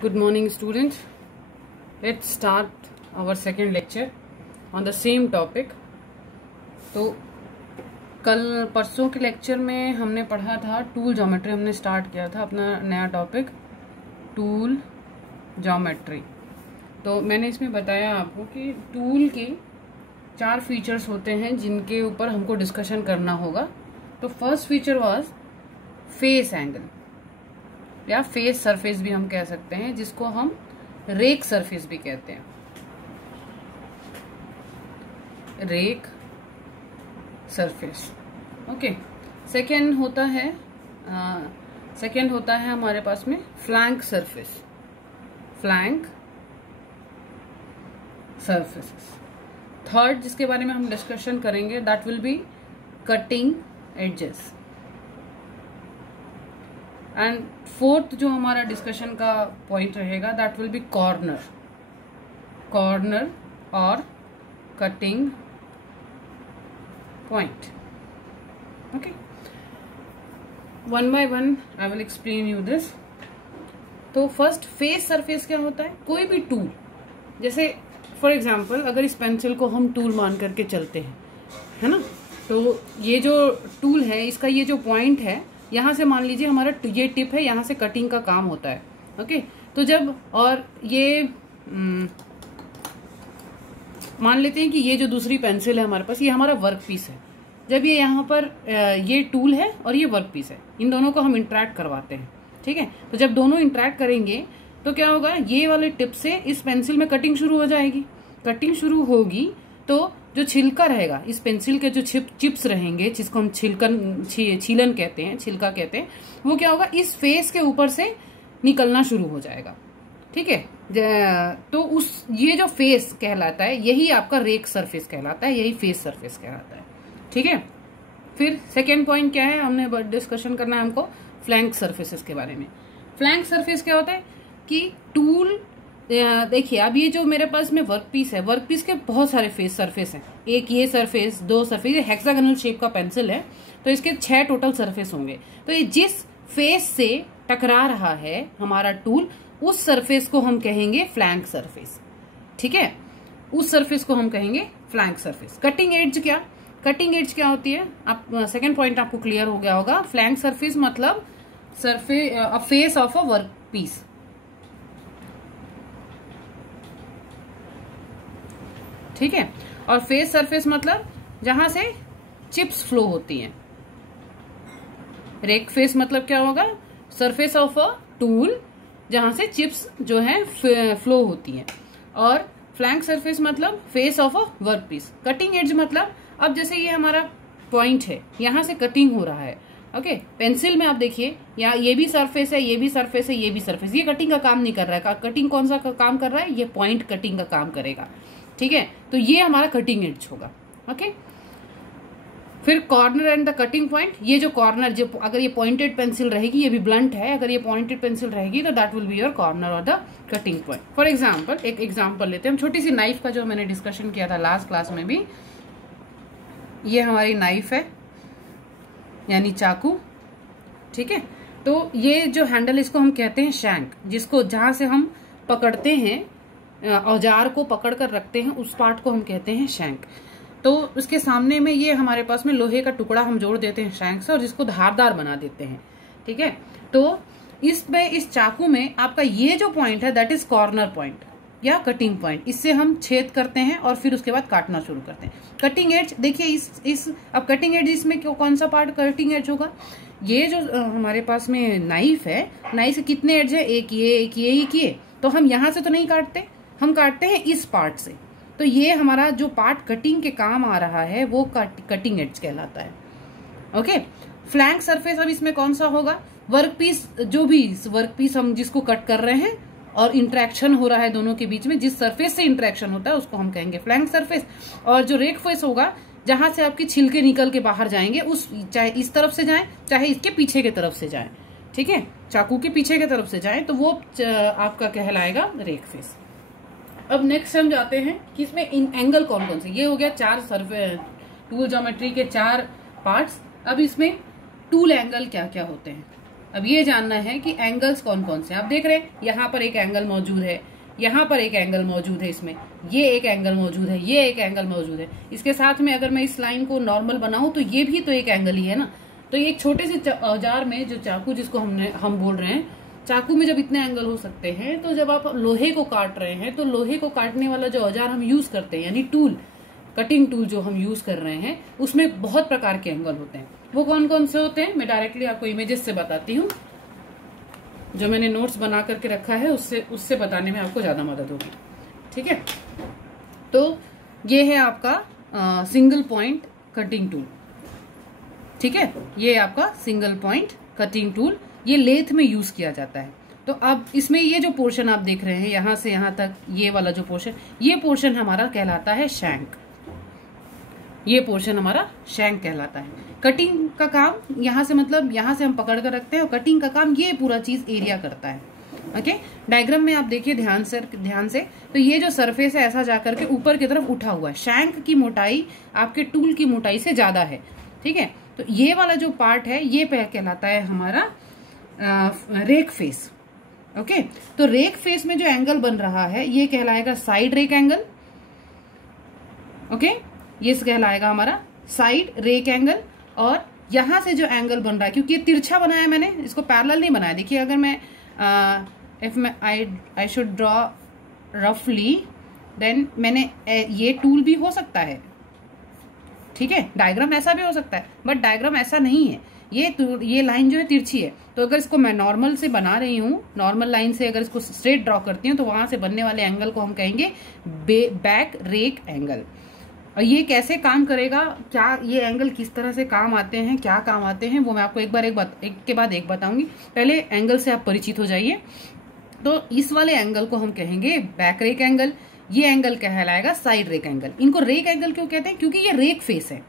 Good morning, students. Let's start our second lecture on the same topic. तो कल परसों के लेक्चर में हमने पढ़ा था टूल ज्योमेट्री. हमने स्टार्ट किया था अपना नया टॉपिक टूल ज्योमेट्री. तो मैंने इसमें बताया आपको कि टूल के 4 फीचर्स होते हैं जिनके ऊपर हमको डिस्कशन करना होगा. तो first feature was face angle या फेस सरफेस भी हम कह सकते हैं, जिसको हम रेक सरफेस भी कहते हैं. Rake surface. ओके. सेकेंड होता है हमारे पास में flank surface. Flank surfaces. Third जिसके बारे में हम डिस्कशन करेंगे that will be cutting edges. And fourth जो हमारा डिस्कशन का पॉइंट रहेगा that will be corner. Corner और cutting point. Okay. One by one I will explain you this. तो फर्स्ट फेस सरफेस क्या होता है? कोई भी टूल, जैसे फॉर एग्जाम्पल अगर इस पेंसिल को हम टूल मान करके चलते हैं, है ना, तो ये जो टूल है इसका ये जो पॉइंट है, यहाँ से मान लीजिए हमारा ये टिप है, यहाँ से कटिंग का काम होता है. ओके. तो जब और ये मान लेते हैं कि ये जो दूसरी पेंसिल है हमारे पास, ये हमारा वर्क पीस है. जब ये यहाँ पर ये टूल है और ये वर्क पीस है, इन दोनों को हम इंटरेक्ट करवाते हैं. ठीक है. तो जब दोनों इंटरेक्ट करेंगे तो क्या होगा, ये वाले टिप से इस पेंसिल में कटिंग शुरू हो जाएगी. कटिंग शुरू होगी तो जो छिलका रहेगा, इस पेंसिल के जो चिप्स रहेंगे, जिसको हम छीलन कहते हैं, छिलका कहते हैं, वो क्या होगा, इस फेस के ऊपर से निकलना शुरू हो जाएगा. ठीक है. तो ये जो फेस कहलाता है यही आपका रेक सरफेस कहलाता है, यही फेस सरफेस कहलाता है. ठीक है. फिर सेकेंड पॉइंट क्या है, हमने डिस्कशन करना है हमको फ्लैंक सरफेसेस के बारे में. फ्लैंक सरफेस क्या होता है कि टूल, देखिए अब ये जो मेरे पास में वर्क पीस है, वर्क पीस के बहुत सारे फेस सरफेस हैं. एक ये सरफेस, 2 सरफेस, ये हेक्सागोनल शेप का पेंसिल है तो इसके 6 टोटल सरफेस होंगे. तो ये जिस फेस से टकरा रहा है हमारा टूल, उस सरफेस को हम कहेंगे फ्लैंक सरफेस. ठीक है. उस सरफेस को हम कहेंगे फ्लैंक सरफेस. कटिंग एड्ज क्या? कटिंग एड्ज क्या होती है? आप सेकेंड पॉइंट आपको क्लियर हो गया होगा. फ्लैंक सरफेस मतलब face of a work piece. ठीक है. और फेस सरफेस मतलब जहां से चिप्स फ्लो होती हैं. रेक फेस मतलब क्या होगा, सरफेस ऑफ अ टूल जहां से चिप्स जो है फ्लो होती हैं. और फ्लैंक सरफेस मतलब face of a work piece. Cutting edge मतलब अब जैसे ये हमारा पॉइंट है, यहां से कटिंग हो रहा है. ओके. पेंसिल में आप देखिए, यहाँ ये भी सरफेस है, ये भी सरफेस है, ये भी सरफेस. ये कटिंग का काम नहीं कर रहा है. कटिंग कौन सा काम कर रहा है? ये पॉइंट कटिंग का काम करेगा. ठीक है. तो ये हमारा कटिंग एड्ज होगा. ओके. फिर corner and the cutting point. ये जो कॉर्नर, जो अगर ये पॉइंटेड पेंसिल रहेगी, ये भी ब्लंट है, अगर ये पॉइंटेड पेंसिल रहेगी तो that will be your corner और the cutting point. For example, एक एग्जाम्पल लेते हैं हम. छोटी सी नाइफ का जो मैंने डिस्कशन किया था लास्ट क्लास में भी. ये हमारी नाइफ है यानी चाकू. ठीक है. तो ये जो हैंडल, इसको हम कहते हैं शैंक, जिसको जहां से हम पकड़ते हैं, औजार को पकड़ कर रखते हैं, उस पार्ट को हम कहते हैं शैंक. तो उसके सामने में ये हमारे पास में लोहे का टुकड़ा हम जोड़ देते हैं शैंक से, और जिसको धारदार बना देते हैं. ठीक है. तो इस चाकू में आपका ये जो पॉइंट है दैट इज कॉर्नर पॉइंट या कटिंग पॉइंट. इससे हम छेद करते हैं और फिर उसके बाद काटना शुरू करते हैं. कटिंग एज देखिए, अब कटिंग एज, इसमें कौन सा पार्ट कटिंग एज होगा? ये जो हमारे पास में नाइफ है, नाइफ से कितने एज है? एक ये, एक ये. तो हम यहां से तो नहीं काटते, हम काटते हैं इस पार्ट से. तो ये हमारा जो पार्ट कटिंग के काम आ रहा है वो कटिंग एज कहलाता है. ओके. फ्लैंक सरफेस अब इसमें कौन सा होगा? वर्क पीस, जो भी वर्क पीस हम जिसको कट कर रहे हैं और इंटरेक्शन हो रहा है दोनों के बीच में, जिस सरफेस से इंटरेक्शन होता है उसको हम कहेंगे फ्लैंक सरफेस. और जो रेक फेस होगा, जहां से आपके छिलके निकल के बाहर जाएंगे, उस चाहे इस तरफ से जाएं चाहे इसके पीछे की तरफ से जाएं. ठीक है. चाकू के पीछे की तरफ से जाएं तो वो आपका कहलाएगा रेक फेस. अब नेक्स्ट हम जाते हैं कि इसमें इन एंगल कौन कौन से. ये हो गया 4 टूल ज्योमेट्री के 4 पार्ट्स. अब इसमें टूल एंगल क्या क्या होते हैं. अब ये जानना है कि एंगल्स कौन कौन से। आप देख रहे हैं यहाँ पर एक एंगल मौजूद है, यहाँ पर एक एंगल मौजूद है, इसमें ये एक एंगल मौजूद है, ये एक एंगल मौजूद है। इसके साथ में अगर मैं इस लाइन को नॉर्मल बनाऊं तो ये भी तो एक एंगल ही है ना। तो ये एक छोटे से औजार में जो चाकू जिसको हम बोल रहे हैं, चाकू में जब इतने एंगल हो सकते हैं, तो जब आप लोहे को काट रहे हैं तो लोहे को काटने वाला जो औजार हम यूज करते हैं, यानी टूल, कटिंग टूल जो हम यूज कर रहे हैं, उसमें बहुत प्रकार के एंगल होते हैं। वो कौन कौन से होते हैं मैं डायरेक्टली आपको इमेजेस से बताती हूँ। जो मैंने नोट्स बना करके रखा है उससे बताने में आपको ज्यादा मदद होगी। ठीक है, तो ये है आपका सिंगल पॉइंट कटिंग टूल। ठीक है, ये आपका सिंगल पॉइंट कटिंग टूल, ये लेथ में यूज किया जाता है। तो अब इसमें ये जो पोर्शन आप देख रहे हैं यहां से यहां तक, ये वाला जो पोर्शन, ये पोर्शन हमारा कहलाता है शैंक। ये पोर्शन हमारा शैंक कहलाता है। कटिंग का काम यहां से, मतलब यहां से हम पकड़ कर रखते हैं, और कटिंग का काम ये पूरा चीज एरिया करता है। ओके, डायग्राम में आप देखिए ध्यान से, तो ये जो सरफेस है ऐसा जाकर के ऊपर की तरफ उठा हुआ है। शैंक की मोटाई आपके टूल की मोटाई से ज्यादा है। ठीक है, तो ये वाला जो पार्ट है ये कहलाता है हमारा रेक फेस। ओके, तो रेक फेस में जो एंगल बन रहा है ये कहलाएगा साइड रेक एंगल। ओके, ये कहलाएगा हमारा साइड रेक एंगल। और यहां से जो एंगल बन रहा है, क्योंकि ये तिरछा बनाया मैंने, इसको पैरेलल नहीं बनाया। देखिए अगर मैं आई शुड ड्रॉ रफली, देन मैंने ये टूल भी हो सकता है। ठीक है, डायग्राम ऐसा भी हो सकता है, बट डायग्राम ऐसा नहीं है। ये लाइन जो है तिरछी है, तो अगर इसको मैं नॉर्मल से बना रही हूँ, नॉर्मल लाइन से अगर इसको स्ट्रेट ड्रॉ करती हूँ, तो वहां से बनने वाले एंगल को हम कहेंगे बैक रेक एंगल। और ये कैसे काम करेगा, क्या ये एंगल किस तरह से काम आते हैं, क्या काम आते हैं, वो मैं आपको एक के बाद एक बताऊंगी। पहले एंगल से आप परिचित हो जाइए। तो इस वाले एंगल को हम कहेंगे बैक रेक एंगल, ये एंगल कहलाएगा साइड रेक एंगल। इनको रेक एंगल क्यों कहते हैं, क्योंकि ये रेक फेस है।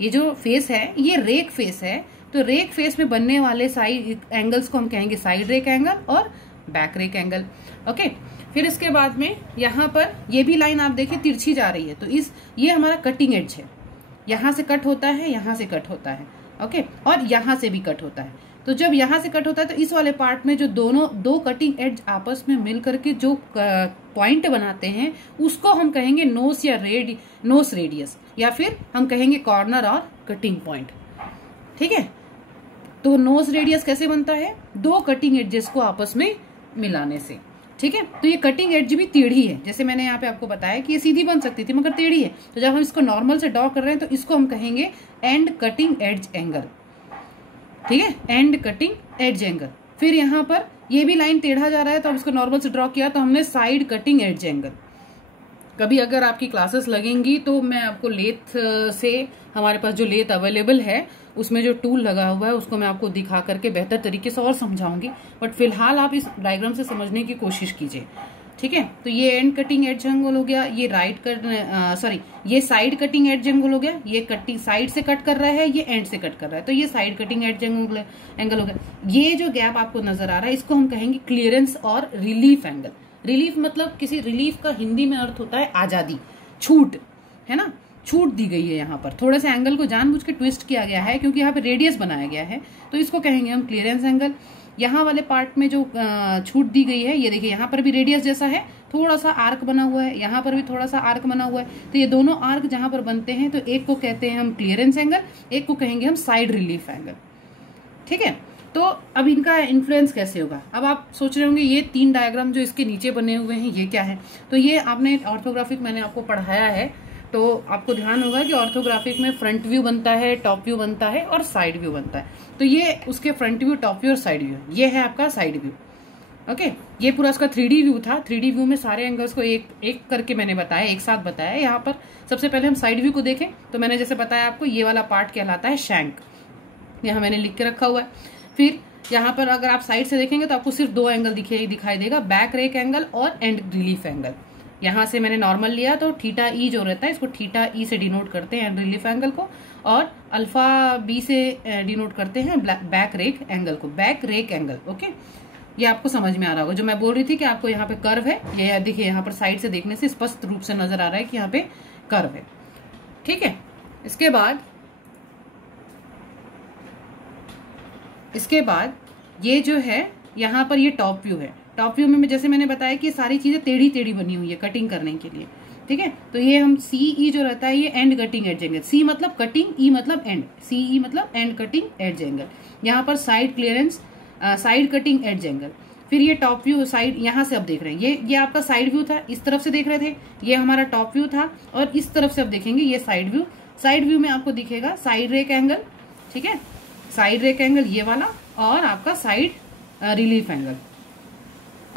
ये जो फेस है ये रेक फेस है, तो रेक फेस में बनने वाले साइड एंगल्स को हम कहेंगे साइड रेक एंगल और बैक रेक एंगल। ओके, फिर इसके बाद में यहाँ पर ये भी लाइन आप देखिए तिरछी जा रही है, तो ये हमारा कटिंग एज है। यहां से कट होता है, यहां से कट होता है। ओके, और यहां से भी कट होता है। तो जब यहां से कट होता है तो इस वाले पार्ट में जो दो कटिंग एज आपस में मिल करके जो पॉइंट बनाते हैं उसको हम कहेंगे नोस या नोस रेडियस, या फिर हम कहेंगे कॉर्नर और कटिंग पॉइंट। ठीक है, तो नोस रेडियस कैसे बनता है, दो कटिंग एजेस को आपस में मिलाने से। ठीक है, तो ये कटिंग एज भी टेढ़ी है, जैसे मैंने यहाँ पे आपको बताया कि ये सीधी बन सकती थी मगर टेढ़ी है। तो जब हम इसको नॉर्मल से ड्रॉ कर रहे हैं तो इसको हम कहेंगे एंड कटिंग एज एंगल। ठीक है, एंड कटिंग एज एंगल। फिर यहाँ पर ये भी लाइन टेढ़ा जा रहा है, तो अब इसको नॉर्मल से ड्रॉ किया तो हमने साइड कटिंग एज एंगल। कभी अगर आपकी क्लासेस लगेंगी तो मैं आपको लेथ से, हमारे पास जो लेथ अवेलेबल है उसमें जो टूल लगा हुआ है उसको मैं आपको दिखा करके बेहतर तरीके से और समझाऊंगी, बट फिलहाल आप इस डायग्राम से समझने की कोशिश कीजिए। ठीक है, तो ये एंड कटिंग एज एंगल हो गया, ये ये साइड कटिंग एज एंगल हो गया। ये कटिंग साइड से कट कर रहा है, ये एंड से कट कर रहा है, तो ये साइड कटिंग एज एंगल हो गया। ये जो गैप आपको नजर आ रहा है इसको हम कहेंगे क्लियरेंस और रिलीफ एंगल। रिलीफ मतलब, किसी रिलीफ का हिंदी में अर्थ होता है आजादी, छूट, है ना, छूट दी गई है। यहाँ पर थोड़ा सा एंगल को जानबूझ के ट्विस्ट किया गया है क्योंकि यहाँ पे रेडियस बनाया गया है, तो इसको कहेंगे हम क्लियरेंस एंगल। यहाँ वाले पार्ट में जो छूट दी गई है, ये देखिए यहाँ पर भी रेडियस जैसा है, थोड़ा सा आर्क बना हुआ है, यहाँ पर भी थोड़ा सा आर्क बना हुआ है, तो ये दोनों आर्क जहां पर बनते हैं तो एक को कहते हैं हम क्लियरेंस एंगल, एक को कहेंगे हम साइड रिलीफ एंगल। ठीक है, तो अब इनका इन्फ्लुएंस कैसे होगा। अब आप सोच रहे होंगे ये तीन डायग्राम जो इसके नीचे बने हुए हैं ये क्या है, तो ये आपने ऑर्थोग्राफिक मैंने आपको पढ़ाया है, तो आपको ध्यान होगा कि ऑर्थोग्राफिक में फ्रंट व्यू बनता है, टॉप व्यू बनता है और साइड व्यू बनता है। तो ये उसके फ्रंट व्यू, टॉप व्यू और साइड व्यू, ये है आपका साइड व्यू। ओके, ये पूरा उसका 3D व्यू था। 3D व्यू में सारे एंगल्स को एक एक करके मैंने बताया, एक साथ बताया। यहाँ पर सबसे पहले हम साइड व्यू को देखें तो मैंने जैसे बताया आपको, ये वाला पार्ट कहलाता है शैंक, यहाँ मैंने लिख के रखा हुआ है। फिर यहाँ पर अगर आप साइड से देखेंगे तो आपको सिर्फ दो एंगल दिखाई देगा, बैक रेक एंगल और एंड रिलीफ एंगल। यहाँ से मैंने नॉर्मल लिया तो थीटा ई जो रहता है इसको थीटा ई से डिनोट करते हैं एंड रिलीफ एंगल को, और अल्फा बी से डिनोट करते हैं बैक रेक एंगल को, बैक रेक एंगल। ओके, ये आपको समझ में आ रहा होगा। जो मैं बोल रही थी कि आपको यहाँ पे कर्व है, ये देखिए यहाँ पर साइड से देखने से स्पष्ट रूप से नजर आ रहा है कि यहाँ पे कर्व है। ठीक है, इसके बाद ये जो है यहाँ पर ये टॉप व्यू है। टॉप व्यू में जैसे मैंने बताया कि सारी चीजें टेढ़ी टेढ़ी बनी हुई है कटिंग करने के लिए, ठीक है। तो ये हम CE जो रहता है ये and cutting edge angle, C मतलब कटिंग, E मतलब एंड, CE मतलब एंड कटिंग एज एंगल। यहाँ पर side clearance, side cutting edge angle. फिर ये टॉप व्यू साइड, यहाँ से आप देख रहे हैं ये आपका साइड व्यू था, इस तरफ से देख रहे थे, ये हमारा टॉप व्यू था, और इस तरफ से आप देखेंगे ये साइड व्यू। साइड व्यू में आपको दिखेगा साइड रेक एंगल, ठीक है, साइड रेक एंगल ये वाला, और आपका side relief angle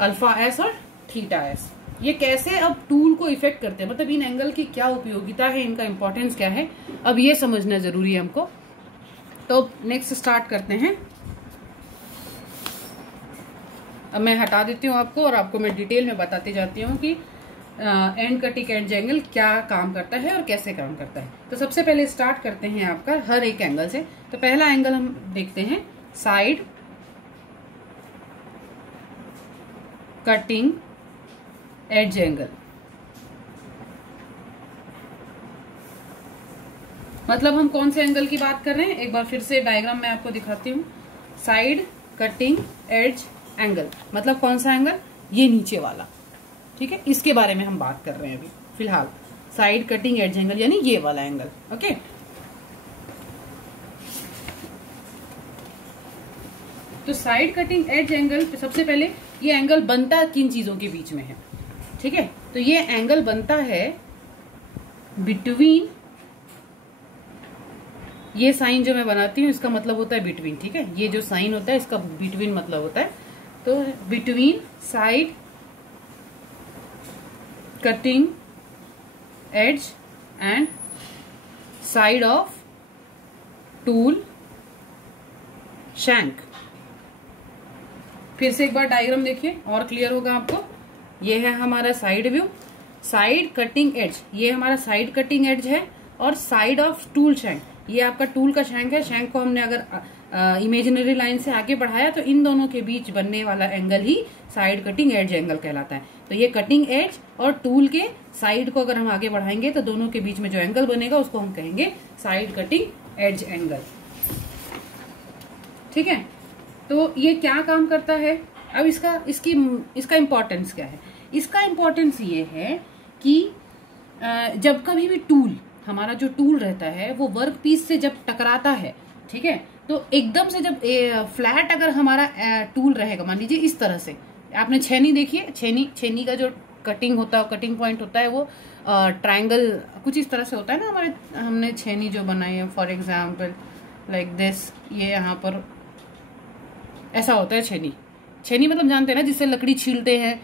alpha S और थीटा S। ये कैसे अब टूल को इफेक्ट करते हैं, मतलब इन एंगल की क्या उपयोगिता है, इनका इंपॉर्टेंस क्या है, अब ये समझना जरूरी है हमको। तो नेक्स्ट स्टार्ट करते हैं। अब मैं हटा देती हूँ आपको, और आपको मैं डिटेल में बताती जाती हूँ कि एंड कटिंग एज एंगल क्या काम करता है और कैसे काम करता है। तो सबसे पहले स्टार्ट करते हैं आपका हर एक एंगल से। तो पहला एंगल हम देखते हैं साइड कटिंग एज एंगल। मतलब हम कौन से एंगल की बात कर रहे हैं, एक बार फिर से डायग्राम में आपको दिखाती हूँ। साइड कटिंग एज एंगल मतलब कौन सा एंगल, ये नीचे वाला, ठीक है, इसके बारे में हम बात कर रहे हैं अभी फिलहाल। साइड कटिंग एज एंगल यानी ये वाला एंगल, ओके। तो साइड कटिंग एज एंगल सबसे पहले ये एंगल बनता किन चीजों के बीच में है, ठीक है। तो ये एंगल बनता है बिटवीन, ये साइन जो मैं बनाती हूं इसका मतलब होता है बिटवीन, ठीक है, ये जो साइन होता है इसका बिटवीन मतलब होता है। तो between side cutting edge and side of tool shank. फिर से एक बार डायग्राम देखिए और क्लियर होगा आपको। ये है हमारा side view, side cutting edge, ये हमारा साइड कटिंग एज है, और साइड ऑफ टूल शैंक, ये आपका टूल का शैंक है। शैंक को हमने अगर इमेजिनरी लाइन से आगे बढ़ाया तो इन दोनों के बीच बनने वाला एंगल ही साइड कटिंग एज एंगल कहलाता है। तो ये कटिंग एज और टूल के साइड को अगर हम आगे बढ़ाएंगे तो दोनों के बीच में जो एंगल बनेगा उसको हम कहेंगे साइड कटिंग एज एंगल, ठीक है। तो ये क्या काम करता है, अब इसका इम्पोर्टेंस क्या है। इसका इम्पोर्टेंस ये है कि जब कभी भी टूल, हमारा जो टूल रहता है वो वर्क पीस से जब टकराता है, ठीक है, तो एकदम से जब फ्लैट अगर हमारा टूल रहेगा, मान लीजिए इस तरह से, आपने छेनी देखी है, छेनी का जो कटिंग होता है, कटिंग पॉइंट होता है वो ट्रायंगल कुछ इस तरह से होता है ना। हमारे हमने छेनी जो बनाई है फॉर एग्जाम्पल लाइक दिस, ये यहाँ पर ऐसा होता है छेनी मतलब जानते हैं ना, जिससे लकड़ी छीलते हैं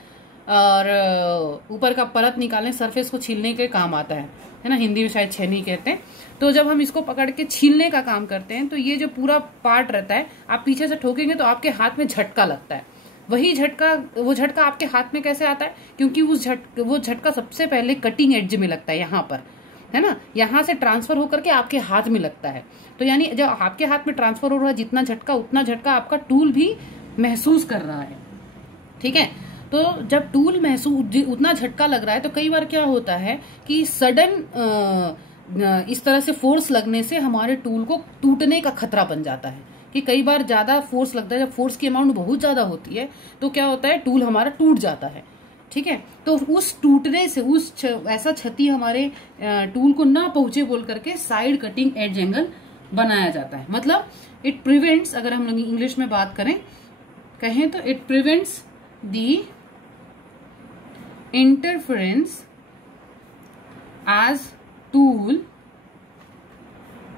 और ऊपर का परत निकालने, सरफेस को छीलने के काम आता है ना, हिंदी में शायद छेनी कहते हैं। तो जब हम इसको पकड़ के छीलने का काम करते हैं तो ये जो पूरा पार्ट रहता है, आप पीछे से ठोकेंगे तो आपके हाथ में झटका लगता है। वही झटका, वो झटका आपके हाथ में कैसे आता है, क्योंकि वो झटका सबसे पहले कटिंग एज में लगता है, यहाँ पर है ना, यहाँ से ट्रांसफर होकर के आपके हाथ में लगता है। तो यानी जब आपके हाथ में ट्रांसफर हो रहा है जितना झटका, उतना झटका आपका टूल भी महसूस कर रहा है, ठीक है। तो जब टूल महसूस उतना झटका लग रहा है तो कई बार क्या होता है कि सडन इस तरह से फोर्स लगने से हमारे टूल को टूटने का खतरा बन जाता है। कि कई बार ज्यादा फोर्स लगता है, जब फोर्स की अमाउंट बहुत ज्यादा होती है तो क्या होता है, टूल हमारा टूट जाता है, ठीक है। तो उस टूटने से ऐसा क्षति हमारे टूल को ना पहुंचे बोल करके साइड कटिंग एज एंगल बनाया जाता है। मतलब इट प्रिवेंट्स, अगर हम लोग इंग्लिश में बात कहें तो it prevents the interference as tool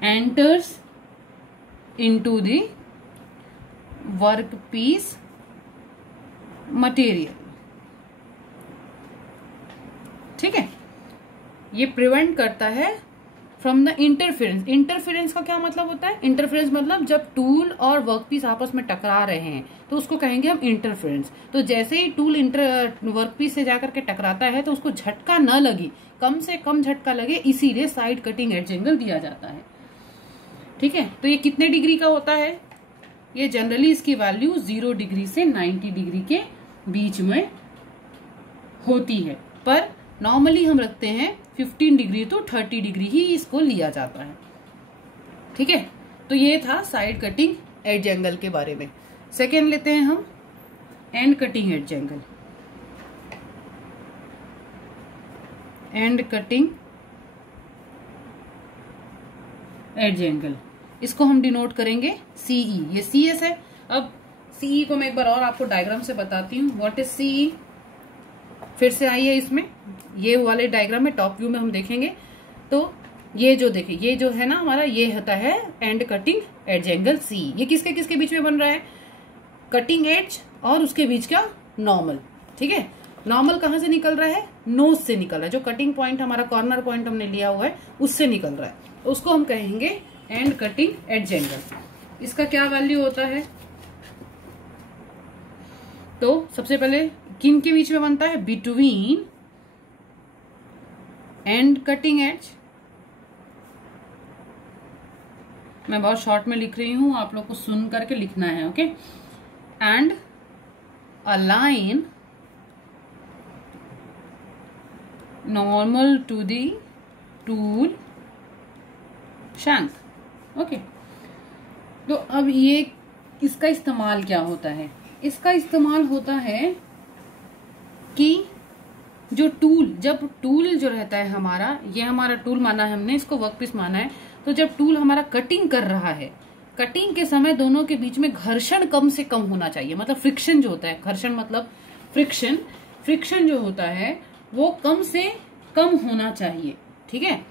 enters into the workpiece material, ठीक है। ये प्रिवेंट करता है फ्रॉम द इंटरफेरेंस। इंटरफेरेंस का क्या मतलब होता है, इंटरफेरेंस मतलब जब टूल और वर्कपीस आपस में टकरा रहे हैं तो उसको कहेंगे हम इंटरफेरेंस। तो जैसे ही टूल वर्कपीस से जाकर के टकराता है तो उसको झटका न लगे, कम से कम झटका लगे, इसीलिए साइड कटिंग एज एंगल दिया जाता है, ठीक है। तो ये कितने डिग्री का होता है, ये जनरली इसकी वैल्यू 0 डिग्री से 90 डिग्री के बीच में होती है, पर नॉर्मली हम रखते हैं 15 डिग्री तो 30 डिग्री ही इसको लिया जाता है, ठीक है। तो ये था साइड कटिंग एज एंगल के बारे में। सेकेंड लेते हैं हम and cutting edge angle. And cutting edge angle, इसको हम डिनोट करेंगे सीई। ये सीएस है। अब सीई को मैं एक बार और आपको डायग्राम से बताती हूँ। व्हाट इज सीई, फिर से आइए इसमें, ये वाले डायग्राम में टॉप व्यू में हम देखेंगे। तो ये जो देखिए, ये जो है ना हमारा, ये होता है and cutting edge angle C. ये किसके किसके बीच में बन रहा है? कटिंग एज और उसके बीच का नॉर्मल। ठीक है, नॉर्मल कहाँ से निकल रहा है? नोज से निकल रहा है। जो कटिंग पॉइंट हमारा कॉर्नर पॉइंट हमने लिया हुआ है उससे निकल रहा है, तो उसको हम कहेंगे एंड कटिंग एज एंगल। इसका क्या वैल्यू होता है? तो सबसे पहले किन के बीच में बनता है? Between and cutting as. मैं बहुत शॉर्ट में लिख रही हूं, आप लोग को सुन करके लिखना है। Okay, and a line normal to the tool shank. Okay, तो अब ये इसका इस्तेमाल क्या होता है? इसका इस्तेमाल होता है कि जो टूल, जब टूल जो रहता है हमारा, ये हमारा टूल माना है हमने, इसको वर्कपीस माना है, तो जब टूल हमारा कटिंग कर रहा है, कटिंग के समय दोनों के बीच में घर्षण कम से कम होना चाहिए। मतलब फ्रिक्शन जो होता है, घर्षण मतलब फ्रिक्शन, फ्रिक्शन जो होता है वो कम से कम होना चाहिए। ठीक है,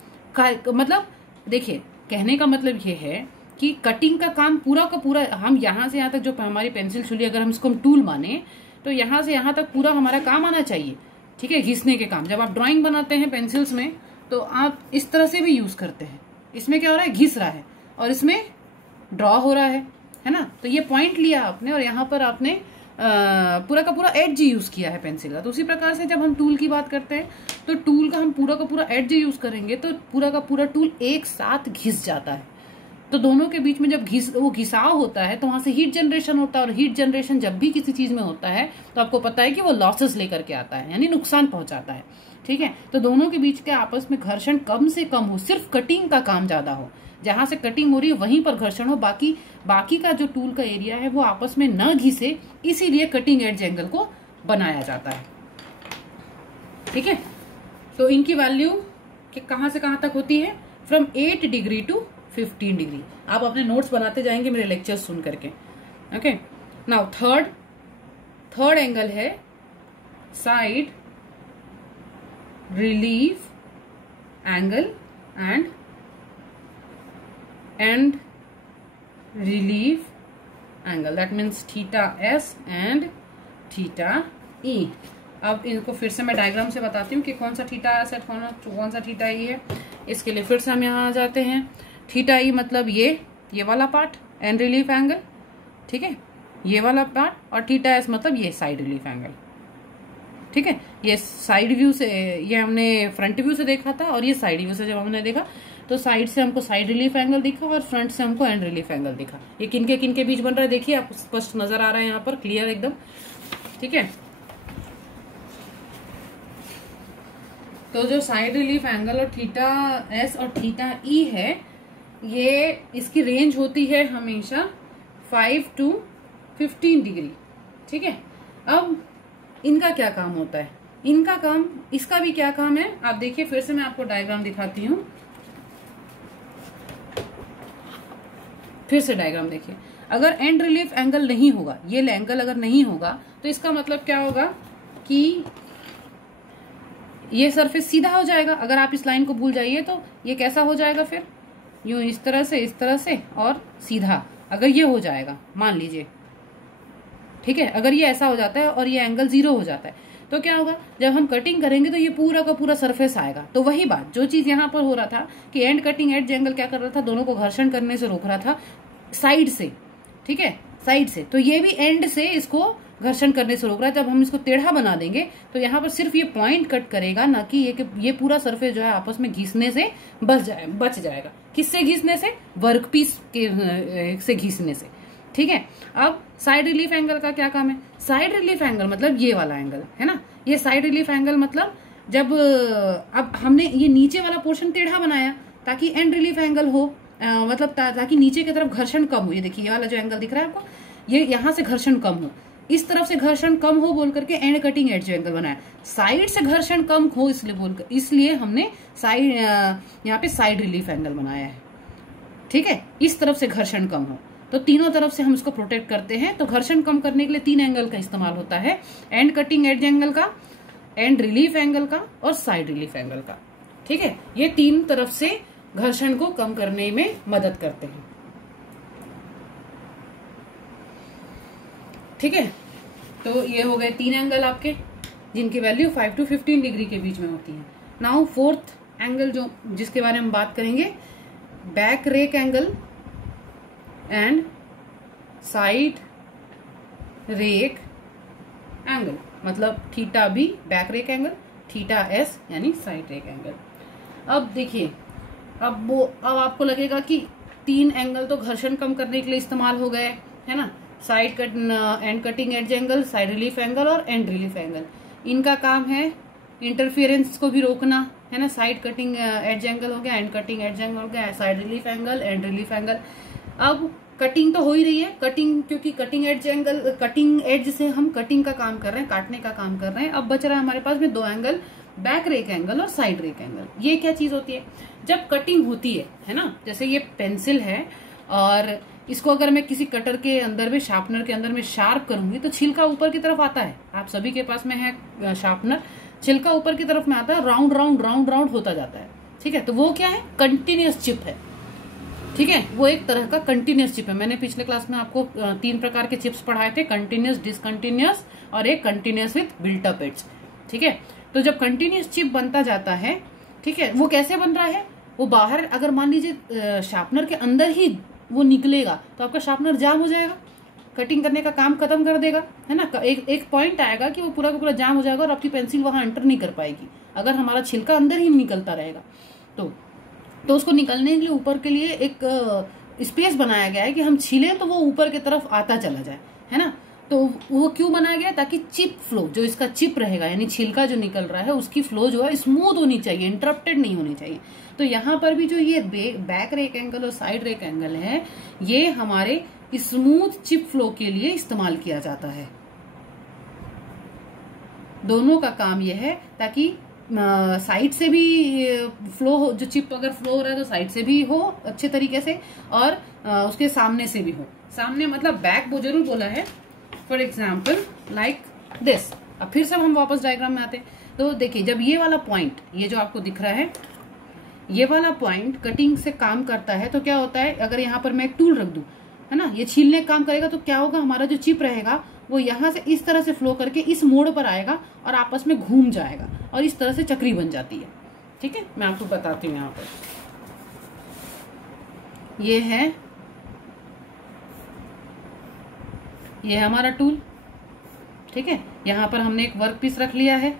मतलब देखिए, कहने का मतलब ये है कि कटिंग का काम पूरा का पूरा, हम यहाँ से यहाँ तक जो हमारी पेंसिल छुली, अगर हम इसको टूल माने तो यहाँ से यहाँ तक पूरा हमारा काम आना चाहिए। ठीक है, घिसने के काम, जब आप ड्राइंग बनाते हैं पेंसिल्स में तो आप इस तरह से भी यूज करते हैं। इसमें क्या हो रहा है? घिस रहा है, और इसमें ड्रॉ हो रहा है ना। तो ये पॉइंट लिया आपने और यहाँ पर आपने पूरा का पूरा एड्ज यूज किया है पेंसिल का। तो उसी प्रकार से जब हम टूल की बात करते हैं तो टूल का हम पूरा का पूरा एड्ज यूज करेंगे तो पूरा का पूरा टूल एक साथ घिस जाता है। तो दोनों के बीच में जब वो घिसाव होता है तो वहां से हीट जनरेशन होता है, और हीट जनरेशन जब भी किसी चीज में होता है तो आपको पता है कि वो लॉसेस लेकर के आता है, यानी नुकसान पहुंचाता है। ठीक है, तो दोनों के बीच के आपस में घर्षण कम से कम हो, सिर्फ कटिंग का काम ज्यादा हो, जहां से कटिंग हो रही है वहीं पर घर्षण हो, बाकी का जो टूल का एरिया है वो आपस में न घिसे, इसीलिए कटिंग एज एंगल को बनाया जाता है। ठीक है, तो इनकी वैल्यू कहां से कहां तक होती है? From 8 degree to 15 degree. आप अपने नोट्स बनाते जाएंगे मेरे लेक्चर्स सुन करके। ओके, नाउ थर्ड एंगल है side relief angle and relief angle, that means theta S and theta E. अब इनको फिर से मैं डायग्राम से बताती हूँ कि कौन सा थीटा एस है, कौन सा थीटा ई है। इसके लिए फिर से हम यहाँ आ जाते हैं। थीटा ई मतलब ये वाला पार्ट एंड रिलीफ एंगल, ठीक है, ये वाला पार्ट, और थीटा एस मतलब ये साइड रिलीफ एंगल। ठीक है, ये साइड व्यू से, ये हमने फ्रंट व्यू से देखा था, और ये साइड व्यू से जब हमने देखा तो साइड से हमको साइड रिलीफ एंगल दिखा और फ्रंट से हमको एंड रिलीफ एंगल दिखा। ये किनके बीच बन रहा है देखिए, आपको स्पष्ट नजर आ रहा है यहाँ पर, क्लियर एकदम। ठीक है, तो जो साइड रिलीफ एंगल और थीटा एस और थीटा ई है, ये इसकी रेंज होती है हमेशा 5 to 15 डिग्री। ठीक है, अब इनका क्या काम होता है? इनका काम, इसका भी क्या काम है आप देखिए, फिर से मैं आपको डायग्राम दिखाती हूँ। फिर से डायग्राम देखिए, अगर एंड रिलीफ एंगल नहीं होगा, ये एंगल अगर नहीं होगा तो इसका मतलब क्या होगा कि ये सरफेस सीधा हो जाएगा। अगर आप इस लाइन को भूल जाइए तो ये कैसा हो जाएगा? फिर यूं इस तरह से और सीधा, अगर ये हो जाएगा मान लीजिए। ठीक है, अगर ये ऐसा हो जाता है और ये एंगल 0 हो जाता है तो क्या होगा? जब हम कटिंग करेंगे तो ये पूरा का पूरा सरफेस आएगा। तो वही बात, जो चीज यहाँ पर हो रहा था कि एंड कटिंग एज एंगल क्या कर रहा था? दोनों को घर्षण करने से रोक रहा था साइड से। ठीक है, साइड से, तो ये भी एंड से इसको घर्षण करने से रोक रहा है। जब हम इसको टेढ़ा बना देंगे तो यहाँ पर सिर्फ ये पॉइंट कट करेगा, ना कि ये पूरा सरफेस जो है आपस में घिसने से बच जाएगा। किससे घिसने से? वर्कपीस से घिसने से। ठीक है, अब साइड रिलीफ एंगल का क्या काम है? साइड रिलीफ एंगल मतलब ये वाला एंगल है ना, ये साइड रिलीफ एंगल मतलब जब अब हमने ये नीचे वाला पोर्शन टेढ़ा बनाया ताकि एंड रिलीफ एंगल हो, मतलब ताकि नीचे की तरफ घर्षण कम हो। ये देखिए, ये वाला जो एंगल दिख रहा है आपको, ये यहाँ से घर्षण कम हो, इस तरफ से घर्षण कम हो बोल करके एंड कटिंग एज एंगल बनाया। साइड से घर्षण कम हो इसलिए हमने साइड यहाँ पे साइड रिलीफ एंगल बनाया है। ठीक है, इस तरफ से घर्षण कम हो, तो तीनों तरफ से हम इसको प्रोटेक्ट करते हैं। तो घर्षण कम करने के लिए 3 एंगल का इस्तेमाल होता है, एंड कटिंग एज एंगल का, एंड रिलीफ एंगल का और साइड रिलीफ एंगल का। ठीक है, ये 3 तरफ से घर्षण को कम करने में मदद करते हैं। ठीक है, तो ये हो गए 3 एंगल आपके, जिनकी वैल्यू 5 to 15 डिग्री के बीच में होती है। नाउ 4th एंगल जो जिसके बारे में बात करेंगे, back rake angle and side rake angle, मतलब theta B back rake angle, theta S यानी साइड रेक एंगल। अब देखिए, अब आपको लगेगा कि 3 एंगल तो घर्षण कम करने के लिए इस्तेमाल हो गए, है ना, side cut and cutting edge angle, side relief angle और एंड रिलीफ एंगल। इनका काम है इंटरफियरेंस को भी रोकना, है ना। साइड कटिंग एज एंगल हो गया, एंड कटिंग एज एंगल हो गया, side relief angle, and relief angle. अब कटिंग तो हो ही रही है, कटिंग, क्योंकि cutting edge angle, cutting edge से हम कटिंग का काम कर रहे हैं, काटने का काम कर रहे हैं। अब बच रहा है हमारे पास में 2 एंगल, बैक रेक एंगल और साइड रेक एंगल। ये क्या चीज होती है, जब कटिंग होती है ना, जैसे ये पेंसिल है और इसको अगर मैं किसी कटर के अंदर में, शार्पनर के अंदर में शार्प करूंगी तो छिलका ऊपर की तरफ आता है। आप सभी के पास में है शार्पनर, छिलका ऊपर की तरफ में आता है, राउंड राउंड राउंड राउंड होता जाता है। ठीक है, तो वो क्या है, कंटिन्यूअस चिप है। ठीक है, वो एक तरह का कंटिन्यूअस चिप है। मैंने पिछले क्लास में आपको 3 प्रकार के चिप्स पढ़ाए थे, कंटिन्यूअस, डिसकंटिन्यूअस और एक continuous with built up edge. ठीक है, तो जब कंटिन्यूअस चिप बनता जाता है, ठीक है, वो कैसे बन रहा है, वो बाहर अगर मान लीजिए शार्पनर के अंदर ही वो निकलेगा तो आपका शार्पनर जाम हो जाएगा, कटिंग करने का काम खत्म कर देगा, है ना। एक पॉइंट आएगा कि वो पूरा का पूरा जाम हो जाएगा और आपकी पेंसिल वहां एंटर नहीं कर पाएगी अगर हमारा छिलका अंदर ही निकलता रहेगा। तो उसको निकलने के लिए ऊपर के लिए एक स्पेस बनाया गया है कि हम छीलें तो वो ऊपर की तरफ आता चला जाए, है ना। तो वो क्यों बनाया गया है, ताकि चिप फ्लो, जो इसका चिप रहेगा यानी छिलका जो निकल रहा है उसकी फ्लो जो है स्मूथ होनी चाहिए, इंटरप्टेड नहीं होनी चाहिए। तो यहाँ पर भी जो ये बैक रेक एंगल और साइड रेक एंगल है, ये हमारे स्मूथ चिप फ्लो के लिए इस्तेमाल किया जाता है। दोनों का काम यह है ताकि साइड से भी फ्लो हो, जो चिप अगर फ्लो हो रहा है तो साइड से भी हो अच्छे तरीके से, और उसके सामने से भी हो। सामने मतलब बैक वो जरूर बोला है, फॉर एग्जाम्पल लाइक दिस। अब फिर से हम वापस डायग्राम में आते हैं, तो देखिए जब ये वाला पॉइंट, ये जो आपको दिख रहा है, ये वाला पॉइंट कटिंग से काम करता है, तो क्या होता है, अगर यहाँ पर मैं एक टूल रख दूं, है ना, ये छीलने का काम करेगा, तो क्या होगा, हमारा जो चिप रहेगा वो यहाँ से इस तरह से फ्लो करके इस मोड़ पर आएगा और आपस में घूम जाएगा और इस तरह से चक्री बन जाती है। ठीक है, मैं आपको बताती हूँ। यहाँ पर ये है हमारा टूल। ठीक है, यहाँ पर हमने एक वर्क पीस रख लिया है,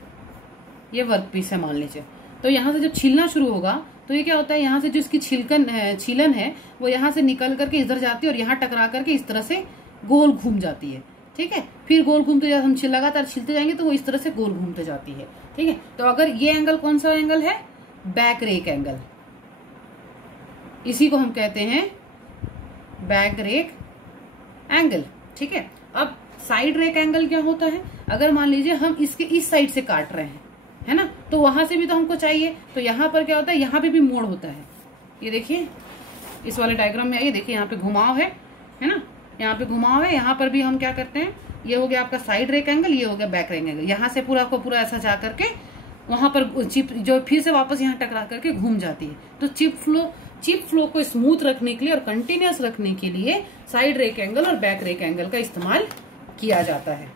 ये वर्क पीस है मान लीजिए। तो यहाँ से जब छीलना शुरू होगा तो ये क्या होता है, यहाँ से जो इसकी छीलन है वो यहाँ से निकल करके इधर जाती है और यहाँ टकरा करके इस तरह से गोल घूम जाती है। ठीक है, फिर गोल घूमते जब हम लगातार छीलते जाएंगे तो वो इस तरह से गोल घूमते जाती है। ठीक है, तो अगर ये एंगल कौन सा एंगल है, बैक रेक एंगल, इसी को हम कहते हैं बैक रेक एंगल। ठीक है, अब साइड रेक एंगल क्या होता है, अगर मान लीजिए हम इसके इस साइड से काट रहे हैं, है ना, तो वहां से भी तो हमको चाहिए, तो यहाँ पर क्या होता है, यहाँ पे भी मोड़ होता है। ये देखिए इस वाले डायग्राम में आइए, देखिए यहाँ पे घुमाव है ना, यहाँ पे घुमाव है, यहाँ पर भी हम क्या करते हैं, ये हो गया आपका साइड रेक एंगल, ये हो गया बैक रेक एंगल। यहाँ से पूरा को पूरा ऐसा जा करके वहां पर चिप जो फिर से वापस यहाँ टकरा करके घूम जाती है। तो चिप फ्लो को स्मूथ रखने के लिए और कंटिन्यूअस रखने के लिए साइड रेक एंगल और बैक रेक एंगल का इस्तेमाल किया जाता है।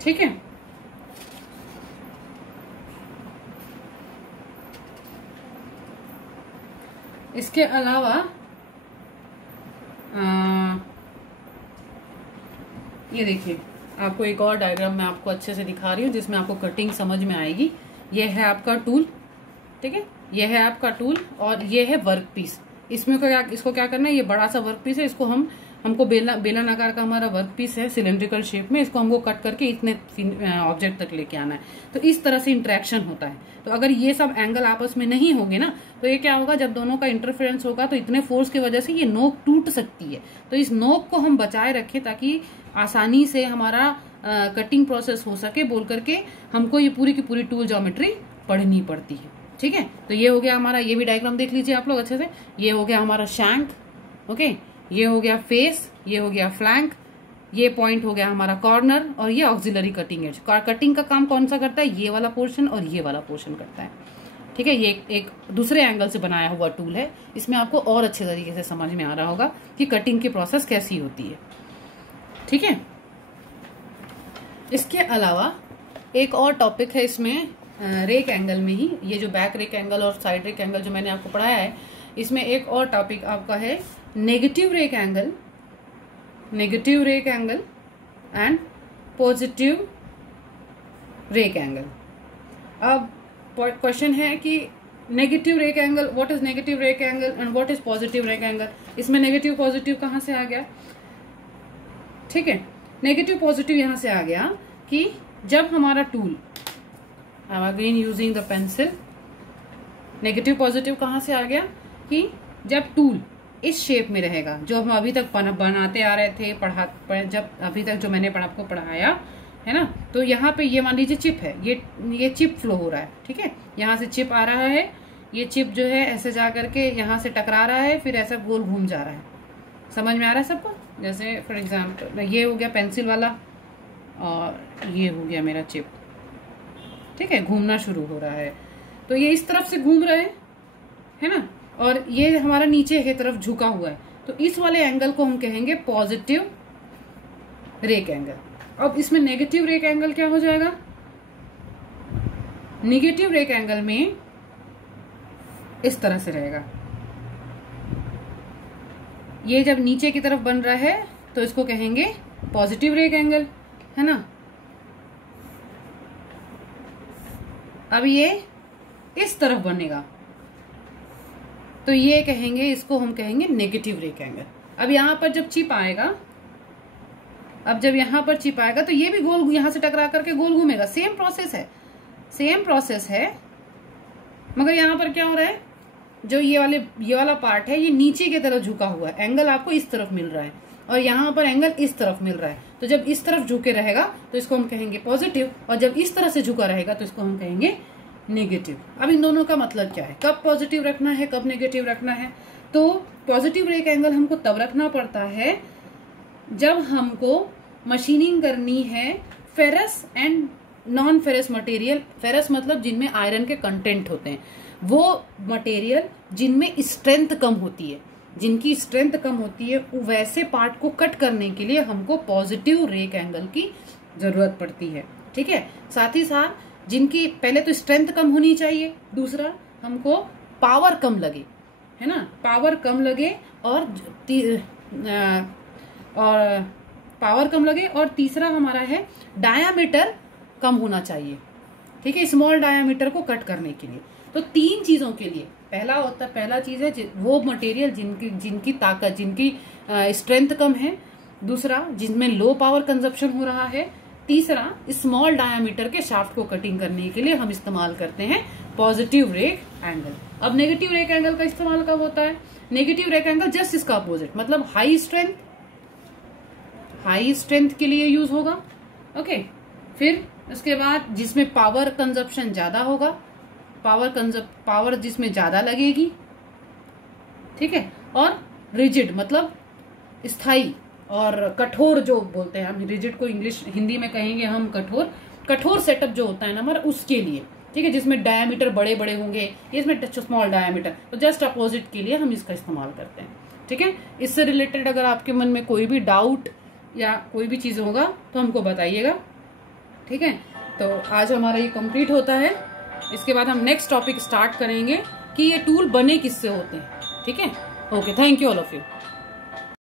ठीक है, इसके अलावा ये देखिए, आपको एक और डायग्राम मैं आपको अच्छे से दिखा रही हूँ जिसमें आपको कटिंग समझ में आएगी। ये है आपका टूल। ठीक है, ये है आपका टूल और ये है वर्क पीस। इसको क्या करना है, ये बड़ा सा वर्क पीस है, इसको हम हमको बेलन आकार का हमारा वर्क पीस है सिलेंड्रिकल शेप में, इसको हमको कट करके इतने ऑब्जेक्ट तक लेके आना है। तो इस तरह से इंटरेक्शन होता है। तो अगर ये सब एंगल आपस में नहीं होंगे ना, तो ये क्या होगा, जब दोनों का इंटरफेरेंस होगा तो इतने फोर्स की वजह से ये नोक टूट सकती है। तो इस नोक को हम बचाए रखें ताकि आसानी से हमारा कटिंग प्रोसेस हो सके, बोल करके हमको ये पूरी की पूरी टूल ज्योमेट्री पढ़नी पड़ती है। ठीक है, तो ये हो गया हमारा, ये भी डायग्राम देख लीजिए आप लोग अच्छे से। ये हो गया हमारा शैंक, ओके, ये हो गया फेस, ये हो गया फ्लैंक, ये पॉइंट हो गया हमारा कॉर्नर, और ये ऑक्सिलरी कटिंग एज। कटिंग का काम कौन सा करता है, ये वाला पोर्शन और ये वाला पोर्शन करता है। ठीक है, ये एक दूसरे एंगल से बनाया हुआ टूल है। इसमें आपको और अच्छे तरीके से समझ में आ रहा होगा कि कटिंग की प्रोसेस कैसी होती है। ठीक है, इसके अलावा एक और टॉपिक है इसमें रेक एंगल में ही, ये जो बैक रेक एंगल और साइड रेक एंगल जो मैंने आपको पढ़ाया है, इसमें एक और टॉपिक आपका है negative rake angle, negative rake angle and positive rake angle. अब क्वेश्चन है कि negative rake angle, what is negative rake angle and what is positive rake angle. इसमें नेगेटिव पॉजिटिव कहां से आ गया, ठीक है, नेगेटिव पॉजिटिव यहां से आ गया कि जब हमारा tool, I am again using the pencil, negative positive कहां से आ गया कि जब टूल इस शेप में रहेगा, जो हम अभी तक बनाते आ रहे थे, जब अभी तक जो मैंने आपको पढ़ाया है ना, तो यहाँ पे ये मान लीजिए चिप है, ये चिप फ्लो हो रहा है। ठीक है, यहाँ से चिप आ रहा है, ये चिप जो है ऐसे जा करके यहाँ से टकरा रहा है, फिर ऐसा गोल घूम जा रहा है। समझ में आ रहा है सबको। जैसे फॉर एग्जाम्पल ये हो गया पेंसिल वाला और ये हो गया मेरा चिप। ठीक है, घूमना शुरू हो रहा है, तो ये इस तरफ से घूम रहे हैं, है ना, और ये हमारा नीचे की तरफ झुका हुआ है। तो इस वाले एंगल को हम कहेंगे पॉजिटिव रेक एंगल। अब इसमें नेगेटिव रेक एंगल क्या हो जाएगा, नेगेटिव रेक एंगल में इस तरह से रहेगा, ये जब नीचे की तरफ बन रहा है तो इसको कहेंगे पॉजिटिव रेक एंगल, है ना। अब ये इस तरफ बनेगा तो ये कहेंगे, इसको हम कहेंगे नेगेटिव रेक एंगल। अब यहां पर जब चिप आएगा, अब जब यहां पर चिप आएगा तो ये भी गोल यहां से टकरा करके गोल घूमेगा। सेम प्रोसेस है, सेम प्रोसेस है, मगर यहां पर क्या हो रहा है, जो ये वाला पार्ट है ये नीचे की तरफ झुका हुआ है, एंगल आपको इस तरफ मिल रहा है, और यहाँ पर एंगल इस तरफ मिल रहा है। तो जब इस तरफ झुके रहेगा तो इसको हम कहेंगे पॉजिटिव, और जब इस तरह से झुका रहेगा तो इसको हम कहेंगे नेगेटिव। अब इन दोनों का मतलब क्या है, कब पॉजिटिव रखना है, कब नेगेटिव रखना है। तो पॉजिटिव रेक एंगल हमको तब रखना पड़ता है जब हमको मशीनिंग करनी है ferrous and non ferrous material. Ferrous मतलब जिनमें आयरन के कंटेंट होते हैं, वो मटेरियल जिनमें स्ट्रेंथ कम होती है, जिनकी स्ट्रेंथ कम होती है, वैसे पार्ट को कट करने के लिए हमको पॉजिटिव रेक एंगल की जरूरत पड़ती है। ठीक है, साथ ही साथ जिनकी पहले तो स्ट्रेंथ कम होनी चाहिए, दूसरा हमको पावर कम लगे, है ना, पावर कम लगे, और पावर कम लगे, और तीसरा हमारा है डायामीटर कम होना चाहिए। ठीक है, स्मॉल डायामीटर को कट करने के लिए। तो तीन चीजों के लिए, पहला चीज है वो मटेरियल जिनकी ताकत, जिनकी स्ट्रेंथ कम है, दूसरा जिनमें लो पावर कंजप्शन हो रहा है, तीसरा स्मॉल डायामीटर के शाफ्ट को कटिंग करने के लिए हम इस्तेमाल करते हैं पॉजिटिव रेक एंगल। अब नेगेटिव रेक एंगल का इस्तेमाल कब होता है, नेगेटिव रेक एंगल जस्ट इसका अपोजिट, मतलब हाई स्ट्रेंथ के लिए यूज होगा। ओके, फिर उसके बाद जिसमें पावर कंजप्शन ज्यादा होगा, पावर जिसमें ज्यादा लगेगी। ठीक है, और रिजिड मतलब स्थायी और कठोर, जो बोलते हैं हम रिजिड को हिंदी में कहेंगे हम कठोर सेटअप जो होता है ना हमारा, उसके लिए। ठीक है, जिसमें डायामीटर बड़े बड़े होंगे, इसमें स्मॉल डायामीटर, तो जस्ट अपोजिट के लिए हम इसका इस्तेमाल करते हैं। ठीक है, इससे रिलेटेड अगर आपके मन में कोई भी डाउट या कोई भी चीज होगा तो हमको बताइएगा। ठीक है, तो आज हमारा ये कंप्लीट होता है। इसके बाद हम नेक्स्ट टॉपिक स्टार्ट करेंगे कि ये टूल बने किससे होते हैं। ठीक है, okay, thank you all of you.